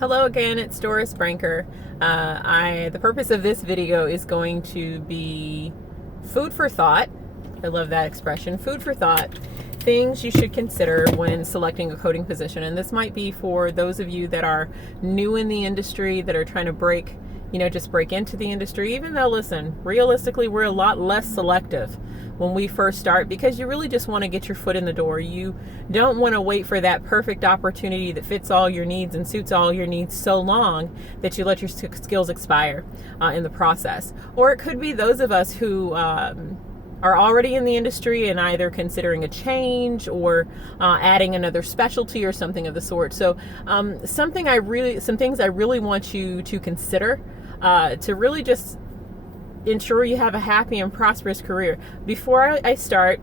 Hello again, it's Doris Branker. The purpose of this video is going to be food for thought. I love that expression, food for thought. Things you should consider when selecting a coding position. And this might be for those of you that are new in the industry, that are trying to just break into the industry, even though, listen, realistically, we're a lot less selective when we first start because you really just want to get your foot in the door. You don't want to wait for that perfect opportunity that fits all your needs and suits all your needs so long that you let your skills expire in the process. Or it could be those of us who are already in the industry and either considering a change or adding another specialty or something of the sort. So some things I really want you to consider to really just ensure you have a happy and prosperous career. Before I start,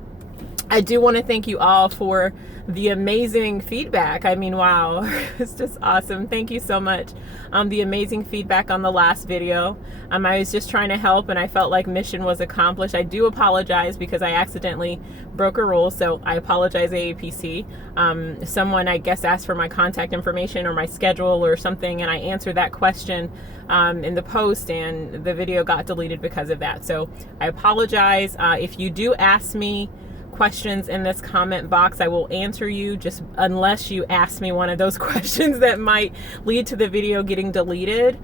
I do want to thank you all for the amazing feedback. I mean, wow, it's just awesome. Thank you so much. The amazing feedback on the last video. I was just trying to help and I felt like mission was accomplished. I do apologize because I accidentally broke a rule, so I apologize, AAPC. Someone, I guess, asked for my contact information or my schedule or something, and I answered that question in the post, and the video got deleted because of that. So I apologize. If you do ask me questions in this comment box, I will answer you, just unless you ask me one of those questions that might lead to the video getting deleted.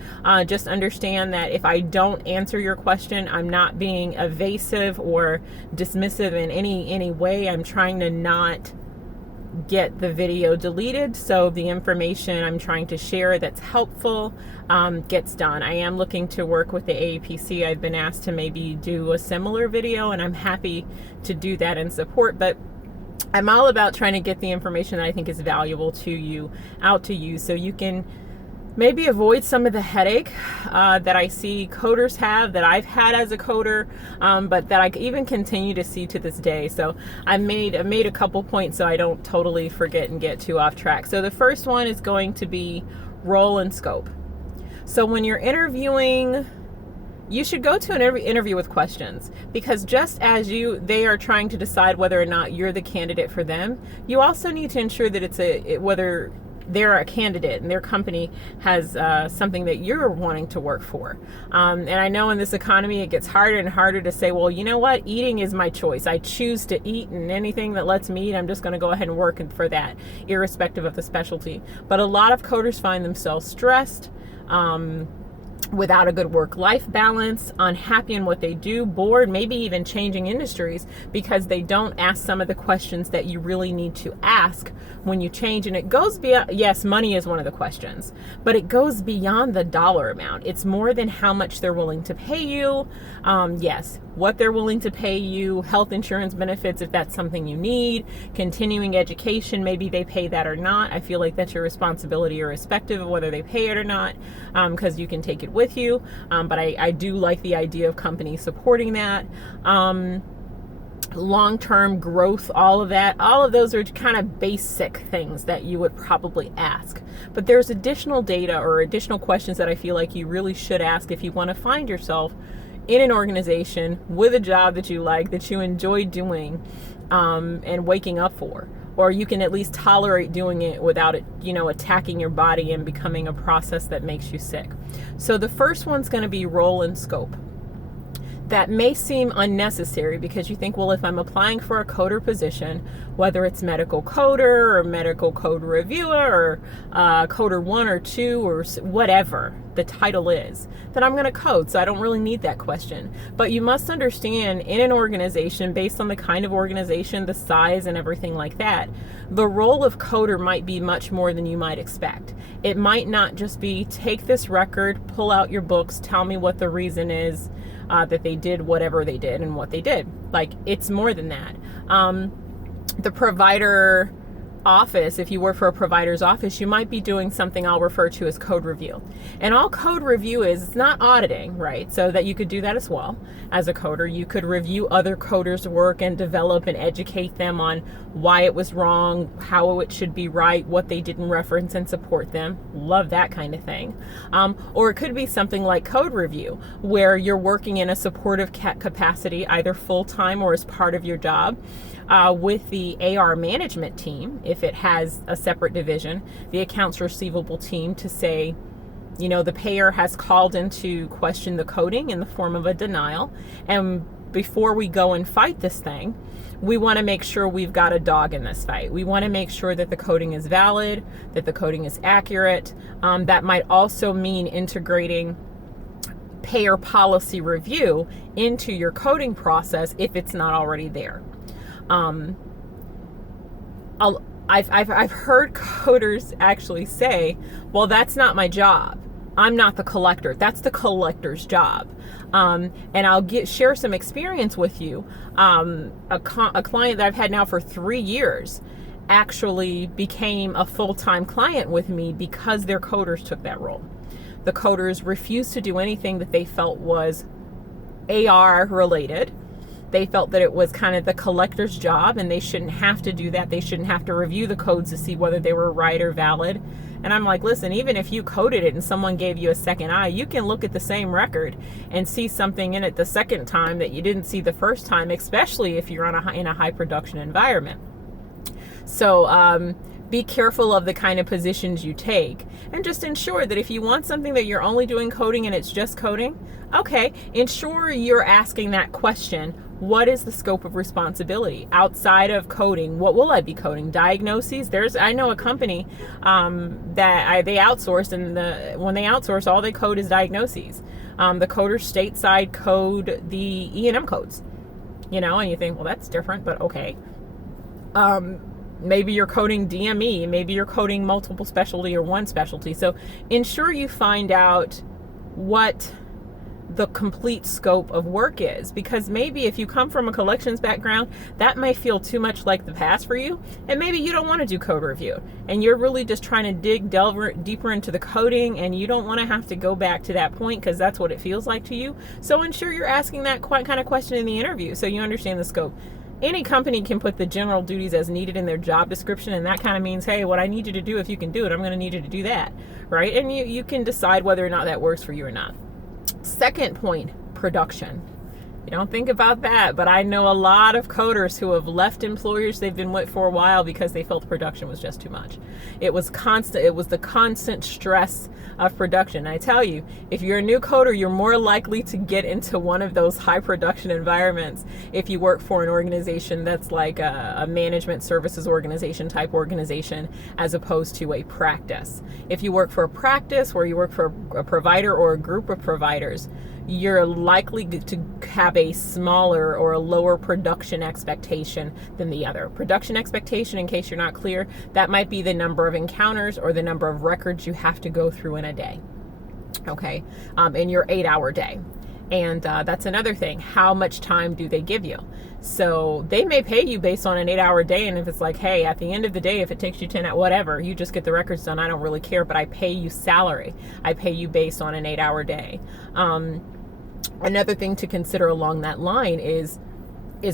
Just understand that if I don't answer your question, I'm not being evasive or dismissive in any way. I'm trying to not get the video deleted, so the information I'm trying to share that's helpful gets done. I am looking to work with the AAPC. I've been asked to maybe do a similar video, and I'm happy to do that and support, but I'm all about trying to get the information that I think is valuable to you out to you, so you can maybe avoid some of the headache that I see coders have, that I've had as a coder, but that I even continue to see to this day. So I made a couple points so I don't totally forget and get too off track. So the first one is going to be role and scope. So when you're interviewing, you should go to an interview with questions, because just as they are trying to decide whether or not you're the candidate for them, you also need to ensure that whether they're a candidate and their company has something that you're wanting to work for. And I know in this economy it gets harder and harder to say, well, you know what, eating is my choice. I choose to eat, and anything that lets me eat, I'm just going to go ahead and work for that, irrespective of the specialty. But a lot of coders find themselves stressed, without a good work-life balance, unhappy in what they do, bored, maybe even changing industries because they don't ask some of the questions that you really need to ask when you change. And it goes beyond, yes, money is one of the questions, but it goes beyond the dollar amount. It's more than how much they're willing to pay you. Yes, what they're willing to pay you, health insurance benefits if that's something you need, continuing education, maybe they pay that or not. I feel like that's your responsibility irrespective of whether they pay it or not, because you can take it with you. But I do like the idea of companies supporting that. Long-term growth, all of those are kind of basic things that you would probably ask. But there's additional data or additional questions that I feel like you really should ask if you want to find yourself in an organization with a job that you like, that you enjoy doing, and waking up for. Or you can at least tolerate doing it without it, attacking your body and becoming a process that makes you sick. So the first one's going to be role and scope. That may seem unnecessary because you think, well, if I'm applying for a coder position, whether it's medical coder or medical code reviewer or coder 1 or 2 or whatever the title is, then I'm going to code. So I don't really need that question. But you must understand, in an organization, based on the kind of organization, the size and everything like that, the role of coder might be much more than you might expect. It might not just be take this record, pull out your books, tell me what the reason is that they did whatever they did and what they did. Like, it's more than that. The provider office, if you work for a provider's office, you might be doing something I'll refer to as code review. And all code review is, it's not auditing, right? So that you could do that as well. As a coder, you could review other coders' work and develop and educate them on why it was wrong, how it should be right, what they didn't reference, and support them. Love that kind of thing. Or it could be something like code review, where you're working in a supportive capacity, either full-time or as part of your job, with the AR management team, if it has a separate division, the accounts receivable team to say, you know, the payer has called in to question the coding in the form of a denial. And before we go and fight this thing, we want to make sure we've got a dog in this fight. We want to make sure that the coding is valid, that the coding is accurate. That might also mean integrating payer policy review into your coding process if it's not already there. I've heard coders actually say, well, that's not my job. I'm not the collector. That's the collector's job. And I'll share some experience with you. A client that I've had now for 3 years actually became a full-time client with me because their coders took that role. The coders refused to do anything that they felt was AR related. They felt that it was kind of the collector's job and they shouldn't have to do that. They shouldn't have to review the codes to see whether they were right or valid. And I'm like, listen, even if you coded it and someone gave you a second eye, you can look at the same record and see something in it the second time that you didn't see the first time, especially if you're in a high production environment. So be careful of the kind of positions you take, and just ensure that if you want something that you're only doing coding and it's just coding, okay, ensure you're asking that question. What is the scope of responsibility outside of coding? What will I be coding? Diagnoses? I know a company that they outsourced, and when they outsource, all they code is diagnoses. The coders stateside code the E&M codes, you know, and you think, well, that's different, but okay. Maybe you're coding DME, maybe you're coding multiple specialty or one specialty. So ensure you find out what the complete scope of work is, because maybe if you come from a collections background, that may feel too much like the past for you, and maybe you don't want to do code review and you're really just trying to delve deeper into the coding, and you don't want to have to go back to that point because that's what it feels like to you. So ensure you're asking that kind of question in the interview so you understand the scope. Any company can put the general duties as needed in their job description, and that kind of means, hey, what I need you to do, if you can do it, I'm going to need you to do that, right? And you can decide whether or not that works for you or not. Second point, production. You don't think about that, but I know a lot of coders who have left employers they've been with for a while because they felt the production was just too much. It was constant. It was the constant stress of production. I tell you, if you're a new coder, you're more likely to get into one of those high production environments if you work for an organization that's like a management services organization type organization, as opposed to a practice. If you work for a practice where you work for a provider or a group of providers, you're likely to have a smaller or a lower production expectation than the other. Production expectation, in case you're not clear, that might be the number of encounters or the number of records you have to go through in a day, okay, in your 8-hour day. And that's another thing. How much time do they give you? So they may pay you based on an 8-hour day, and if it's like, hey, at the end of the day, if it takes you 10 hours, whatever, you just get the records done, I don't really care, but I pay you salary. I pay you based on an 8-hour day. Another thing to consider along that line is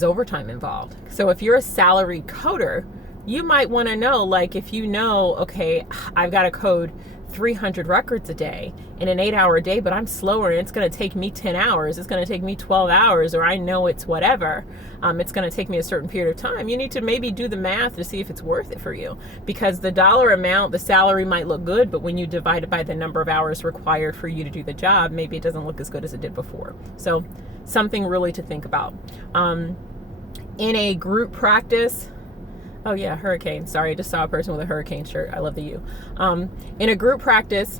overtime involved. So if you're a salary coder, you might want to know, like, if you know, okay, I've got to code 300 records a day in an 8-hour day, but I'm slower and it's going to take me 10 hours. It's going to take me 12 hours, or I know it's whatever. It's going to take me a certain period of time. You need to maybe do the math to see if it's worth it for you, because the dollar amount, the salary might look good, but when you divide it by the number of hours required for you to do the job, maybe it doesn't look as good as it did before. So something really to think about. In a group practice, oh yeah, hurricane. Sorry, I just saw a person with a hurricane shirt. I love the U. In a group practice,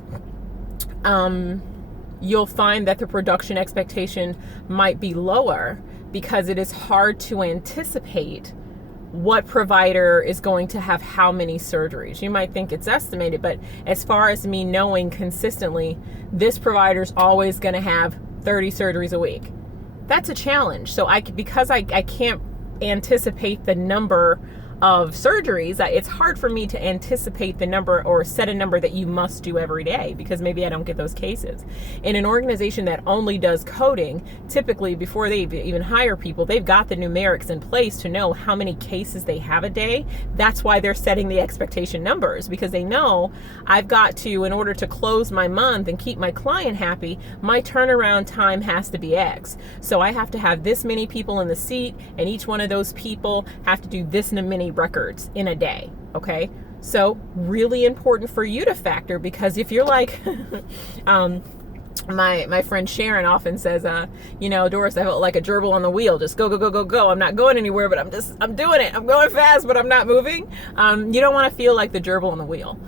you'll find that the production expectation might be lower because it is hard to anticipate what provider is going to have how many surgeries. You might think it's estimated, but as far as me knowing consistently, this provider's always going to have 30 surgeries a week. That's a challenge. So because I can't anticipate the number of surgeries, it's hard for me to anticipate the number or set a number that you must do every day, because maybe I don't get those cases. In an organization that only does coding, typically before they even hire people, they've got the numerics in place to know how many cases they have a day. That's why they're setting the expectation numbers, because they know I've got to, in order to close my month and keep my client happy, my turnaround time has to be X. So I have to have this many people in the seat, and each one of those people have to do this many many records in a day, okay? So really important for you to factor, because if you're like, my friend Sharon often says, Doris, I felt like a gerbil on the wheel, just go, go, go, go, go. I'm not going anywhere, but I'm doing it. I'm going fast, but I'm not moving. You don't want to feel like the gerbil on the wheel.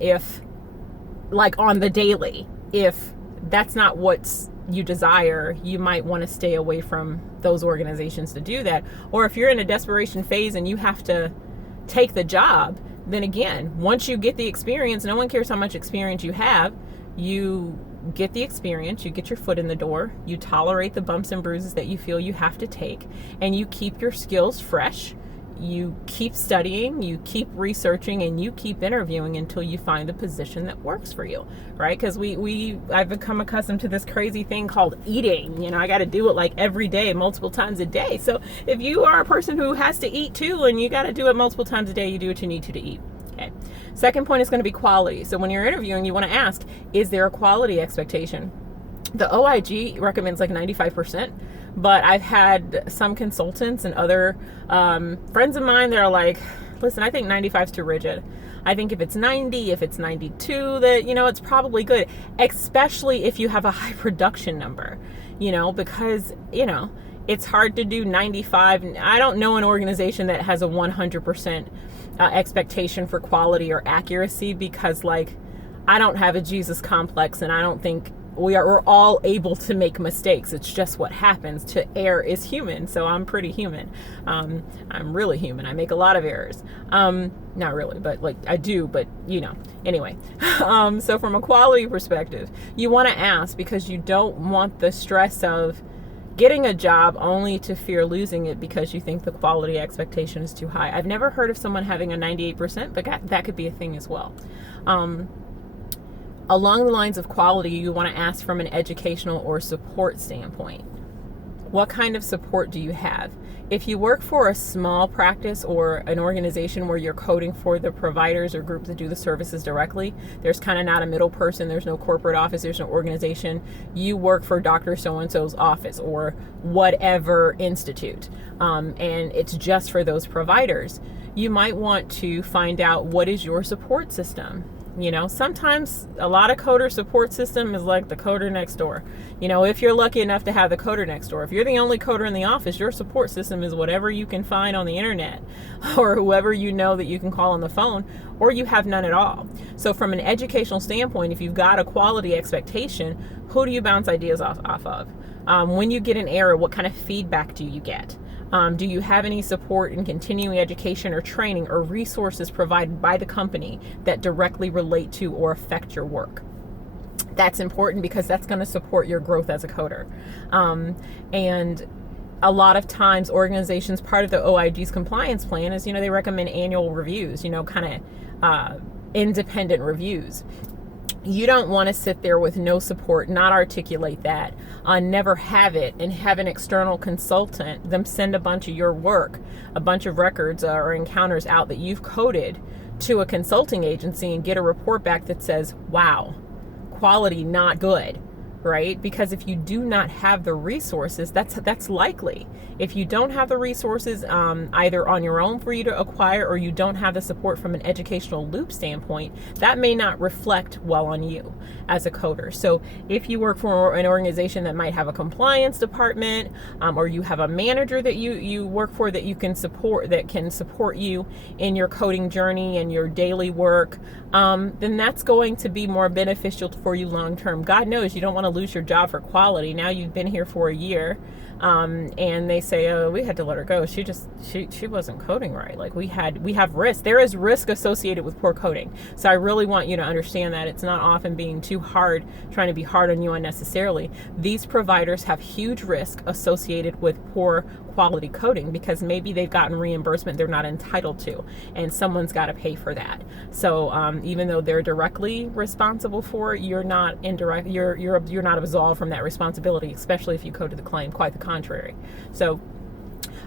If like on the daily, if that's not what's you desire, you might want to stay away from those organizations to do that. Or if you're in a desperation phase and you have to take the job, then again, once you get the experience, no one cares how much experience you have, you get the experience, you get your foot in the door, you tolerate the bumps and bruises that you feel you have to take, and you keep your skills fresh. You keep studying, you keep researching, and you keep interviewing until you find the position that works for you, right? Because I've become accustomed to this crazy thing called eating. I got to do it like every day, multiple times a day. So if you are a person who has to eat too, and you got to do it multiple times a day, you do what you need to eat. Okay. Second point is going to be quality. So when you're interviewing, you want to ask, is there a quality expectation? The OIG recommends like 95%. But I've had some consultants and other friends of mine that are like, listen, I think 95 is too rigid. I think if it's 90, if it's 92, that, it's probably good, especially if you have a high production number, because, it's hard to do 95. I don't know an organization that has a 100% expectation for quality or accuracy, because I don't have a Jesus complex, and I don't think we're all able to make mistakes. It's just what happens. To err is human. So I'm pretty human. I'm really human. I make a lot of errors. Not really, but I do, but anyway. So from a quality perspective, you want to ask, because you don't want the stress of getting a job only to fear losing it because you think the quality expectation is too high. I've never heard of someone having a 98%, but that could be a thing as well. Along the lines of quality, you want to ask from an educational or support standpoint. What kind of support do you have? If you work for a small practice or an organization where you're coding for the providers or groups that do the services directly, there's kind of not a middle person, there's no corporate office, there's no organization. You work for Dr. So-and-so's office or whatever institute, and it's just for those providers. You might want to find out, what is your support system? Sometimes a lot of coder support system is like the coder next door. If you're lucky enough to have the coder next door. If you're the only coder in the office, your support system is whatever you can find on the internet, or whoever that you can call on the phone, or you have none at all. So from an educational standpoint, if you've got a quality expectation, who do you bounce ideas off of? When you get an error, what kind of feedback do you get? Do you have any support in continuing education or training or resources provided by the company that directly relate to or affect your work? That's important, because that's going to support your growth as a coder. And a lot of times organizations, part of the OIG's compliance plan is, they recommend annual reviews, independent reviews. You don't want to sit there with no support, not articulate that, never have it, and have an external consultant, them send a bunch of your work, a bunch of records or encounters out that you've coded to a consulting agency, and get a report back that says, wow, quality not good, right? Because if you do not have the resources, that's likely. If you don't have the resources either on your own for you to acquire, or you don't have the support from an educational loop standpoint, that may not reflect well on you as a coder. So if you work for an organization that might have a compliance department, or you have a manager that you work for that can support you in your coding journey and your daily work, then that's going to be more beneficial for you long term. God knows you don't want to lose your job for quality. Now you've been here for a year, and they say, oh, we had to let her go. She wasn't coding right. We have risk. There is risk associated with poor coding. So I really want you to understand that it's not often being too hard, trying to be hard on you unnecessarily. These providers have huge risk associated with poor quality coding, because maybe they've gotten reimbursement they're not entitled to, and someone's got to pay for that. So even though they're directly responsible for it, you're not not absolved from that responsibility, especially if you code to the claim. Quite the contrary. So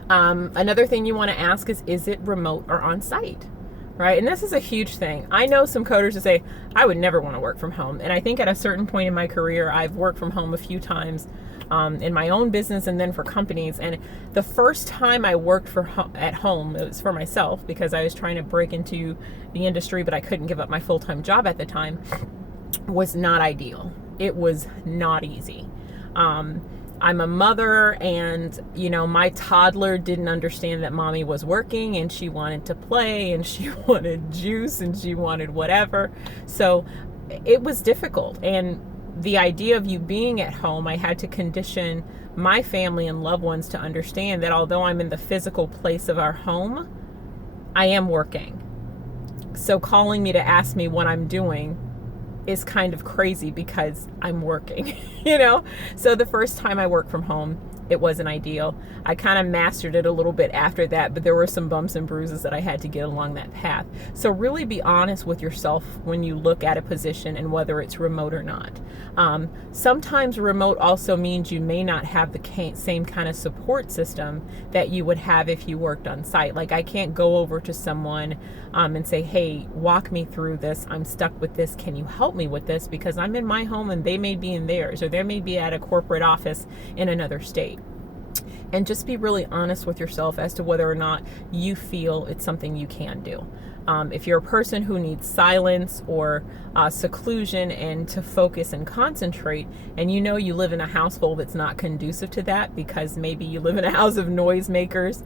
another thing you want to ask is it remote or on site? right? And this is a huge thing. I know some coders who say, I would never want to work from home. And I think at a certain point in my career, I've worked from home a few times in my own business and then for companies. And the first time I worked at home, it was for myself because I was trying to break into the industry, but I couldn't give up my full-time job at the time, was not ideal. It was not easy. I'm a mother, and my toddler didn't understand that mommy was working, and she wanted to play, and she wanted juice, and she wanted whatever. So it was difficult. And the idea of you being at home, I had to condition my family and loved ones to understand that although I'm in the physical place of our home, I am working. So calling me to ask me what I'm doing is kind of crazy because I'm working, So the first time I worked from home, it wasn't ideal. I kind of mastered it a little bit after that, but there were some bumps and bruises that I had to get along that path. So really be honest with yourself when you look at a position and whether it's remote or not. Sometimes remote also means you may not have the same kind of support system that you would have if you worked on site. Like I can't go over to someone and say, hey, walk me through this. I'm stuck with this. Can you help me with this? Because I'm in my home and they may be in theirs, or they may be at a corporate office in another state. And just be really honest with yourself as to whether or not you feel it's something you can do. If you're a person who needs silence or seclusion and to focus and concentrate, and you live in a household that's not conducive to that because maybe you live in a house of noisemakers,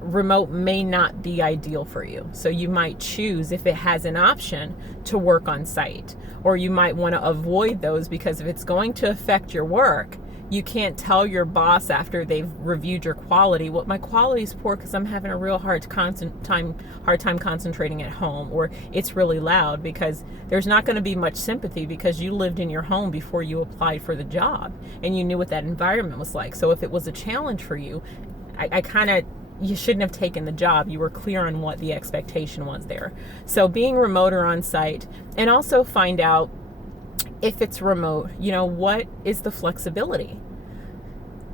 remote may not be ideal for you. So you might choose, if it has an option, to work on site, or you might want to avoid those because if it's going to affect your work, you can't tell your boss after they've reviewed your quality, well, my quality is poor because I'm having a real hard time concentrating at home, or it's really loud, because there's not going to be much sympathy because you lived in your home before you applied for the job and you knew what that environment was like. So if it was a challenge for you, you shouldn't have taken the job. You were clear on what the expectation was there. So being remote or on site, and also find out if it's remote, what is the flexibility?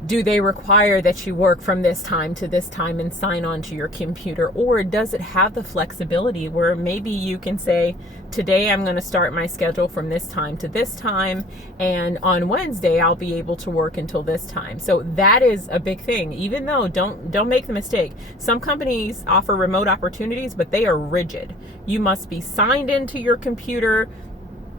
Do they require that you work from this time to this time and sign on to your computer? Or does it have the flexibility where maybe you can say, today I'm going to start my schedule from this time to this time, and on Wednesday I'll be able to work until this time. So that is a big thing. Even though, don't make the mistake, some companies offer remote opportunities, but they are rigid. You must be signed into your computer.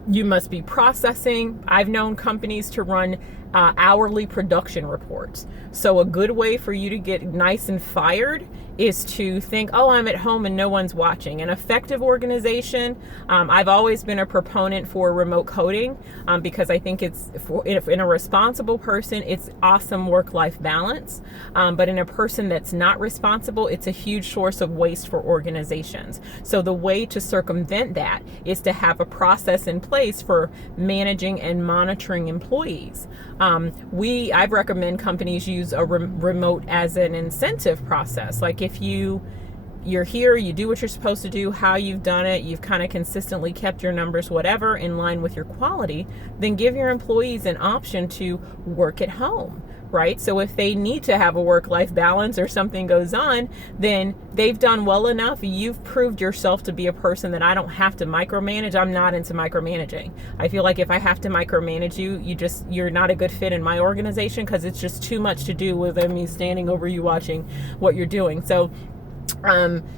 You must be processing. I've known companies to run hourly production reports. So a good way for you to get nice and fired is to think, oh, I'm at home and no one's watching. An effective organization, I've always been a proponent for remote coding because I think in a responsible person, it's awesome work-life balance. But in a person that's not responsible, it's a huge source of waste for organizations. So the way to circumvent that is to have a process in place for managing and monitoring employees. I've recommend companies use a remote as an incentive process. Like if you're here, you do what you're supposed to do, how you've done it, you've kind of consistently kept your numbers, whatever, in line with your quality, then give your employees an option to work at home, right? So if they need to have a work-life balance or something goes on, then they've done well enough. You've proved yourself to be a person that I don't have to micromanage. I'm not into micromanaging. I feel like if I have to micromanage you, you're not a good fit in my organization because it's just too much to do with me standing over you watching what you're doing. So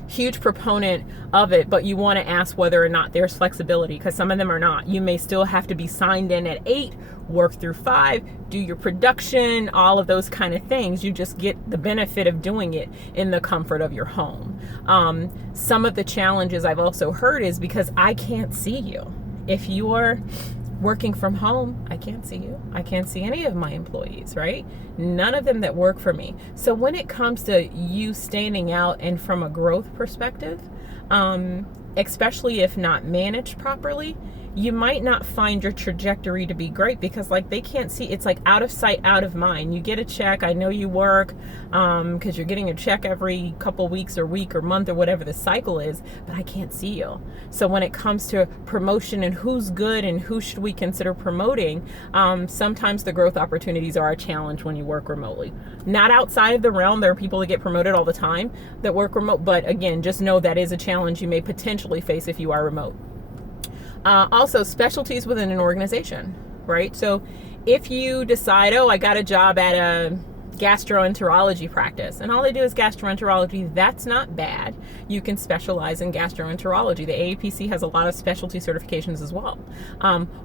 huge proponent of it, but you want to ask whether or not there's flexibility, because some of them are not. You may still have to be signed in at 8, work through 5, do your production, all of those kind of things. You just get the benefit of doing it in the comfort of your home. Some of the challenges I've also heard is because I can't see you. If you are working from home, I can't see you. I can't see any of my employees, right? None of them that work for me. So when it comes to you standing out and from a growth perspective, especially if not managed properly, you might not find your trajectory to be great because like they can't see. It's like out of sight, out of mind. You get a check. I know you work because you're getting a check every couple weeks or week or month or whatever the cycle is, but I can't see you. So when it comes to promotion and who's good and who should we consider promoting, sometimes the growth opportunities are a challenge when you work remotely. Not outside of the realm. There are people that get promoted all the time that work remote, but again, just know that is a challenge you may potentially face if you are remote. Also, specialties within an organization, right? So if you decide, oh, I got a job at a gastroenterology practice and all they do is gastroenterology, that's not bad. You can specialize in gastroenterology. The AAPC has a lot of specialty certifications as well.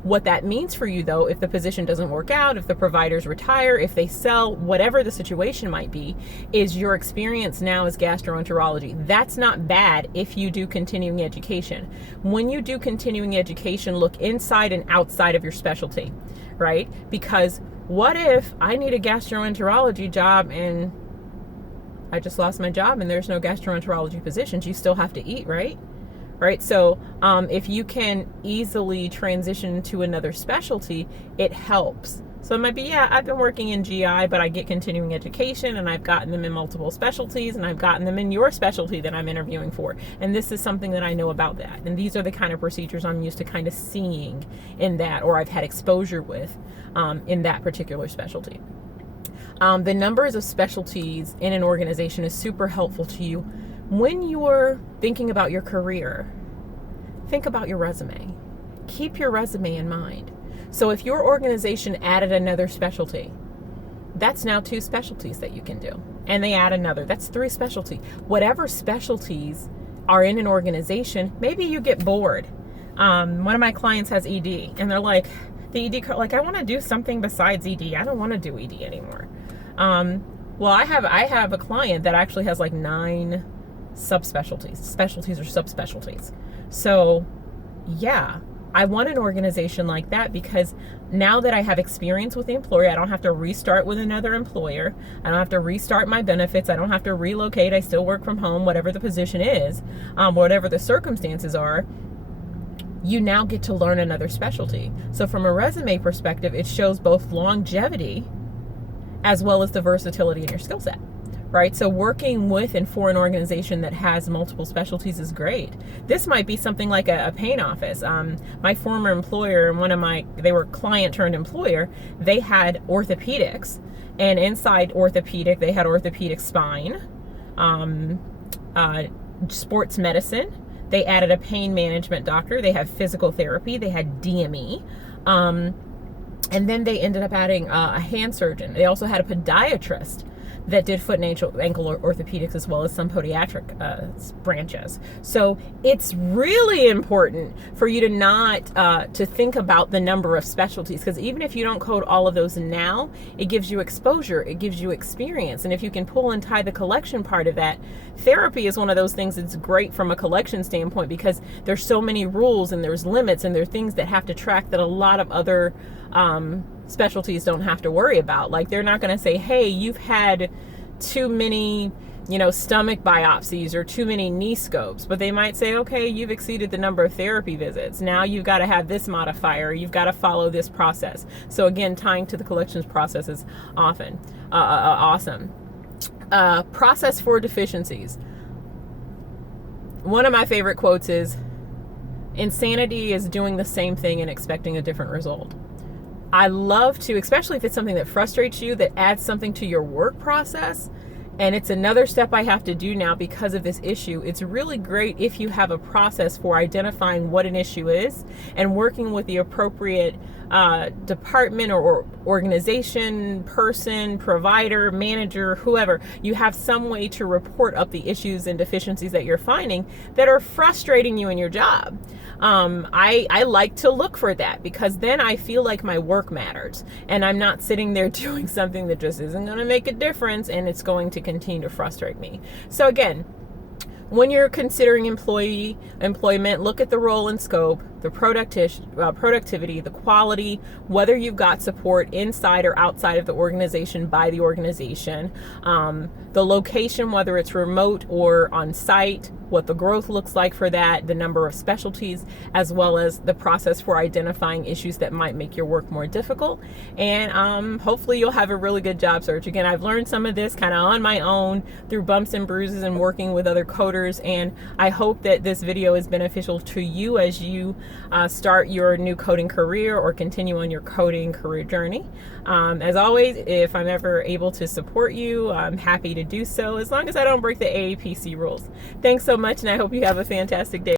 What that means for you though, if the position doesn't work out, if the providers retire, if they sell, whatever the situation might be, is your experience now is gastroenterology. That's not bad if you do continuing education. When you do continuing education, look inside and outside of your specialty, right? Because what if I need a gastroenterology job and I just lost my job and there's no gastroenterology positions? You still have to eat, right? Right. So if you can easily transition to another specialty, it helps. So it might be, yeah, I've been working in GI, but I get continuing education and I've gotten them in multiple specialties and I've gotten them in your specialty that I'm interviewing for. And this is something that I know about that. And these are the kind of procedures I'm used to kind of seeing in that, or I've had exposure with in that particular specialty. The numbers of specialties in an organization is super helpful to you. When you're thinking about your career, think about your resume. Keep your resume in mind. So if your organization added another specialty, that's now 2 specialties that you can do. And they add another, that's 3 specialties. Whatever specialties are in an organization, maybe you get bored. One of my clients has ED and they're like, the ED, like I want to do something besides ED. I don't want to do ED anymore. Well, I have a client that actually has like 9 subspecialties. Specialties or subspecialties. So yeah, I want an organization like that because now that I have experience with the employer, I don't have to restart with another employer. I don't have to restart my benefits. I don't have to relocate. I still work from home, whatever the position is, whatever the circumstances are. You now get to learn another specialty. So from a resume perspective, it shows both longevity as well as the versatility in your skill set. Right? So working with and for an organization that has multiple specialties is great. This might be something like a pain office. My former employer and they were client turned employer, they had orthopedics, and inside orthopedic, they had orthopedic spine, sports medicine. They added a pain management doctor. They have physical therapy. They had DME. And then they ended up adding a hand surgeon. They also had a podiatrist that did foot and ankle orthopedics as well as some podiatric branches. So it's really important for you to not to think about the number of specialties, because even if you don't code all of those now, it gives you exposure, it gives you experience. And if you can pull and tie the collection part of that, therapy is one of those things that's great from a collection standpoint because there's so many rules and there's limits and there are things that have to track that a lot of other specialties don't have to worry about. Like they're not going to say, hey, you've had too many, stomach biopsies or too many knee scopes, but they might say, okay, you've exceeded the number of therapy visits. Now you've got to have this modifier. You've got to follow this process. So again, tying to the collections process is often awesome. Process for deficiencies. One of my favorite quotes is, insanity is doing the same thing and expecting a different result. I love to, especially if it's something that frustrates you, that adds something to your work process, and it's another step I have to do now because of this issue. It's really great if you have a process for identifying what an issue is and working with the appropriate department or organization, person, provider, manager, whoever. You have some way to report up the issues and deficiencies that you're finding that are frustrating you in your job. I like to look for that because then I feel like my work matters and I'm not sitting there doing something that just isn't going to make a difference and it's going to continue to frustrate me. So again, when you're considering employment, look at the role and scope, the productivity, the quality, whether you've got support inside or outside of the organization by the organization, the location, whether it's remote or on site, what the growth looks like for that, the number of specialties, as well as the process for identifying issues that might make your work more difficult. And hopefully you'll have a really good job search. Again, I've learned some of this kind of on my own through bumps and bruises and working with other coders, and I hope that this video is beneficial to you as you start your new coding career or continue on your coding career journey. As always, if I'm ever able to support you, I'm happy to do so, as long as I don't break the AAPC rules. Thanks so much, and I hope you have a fantastic day.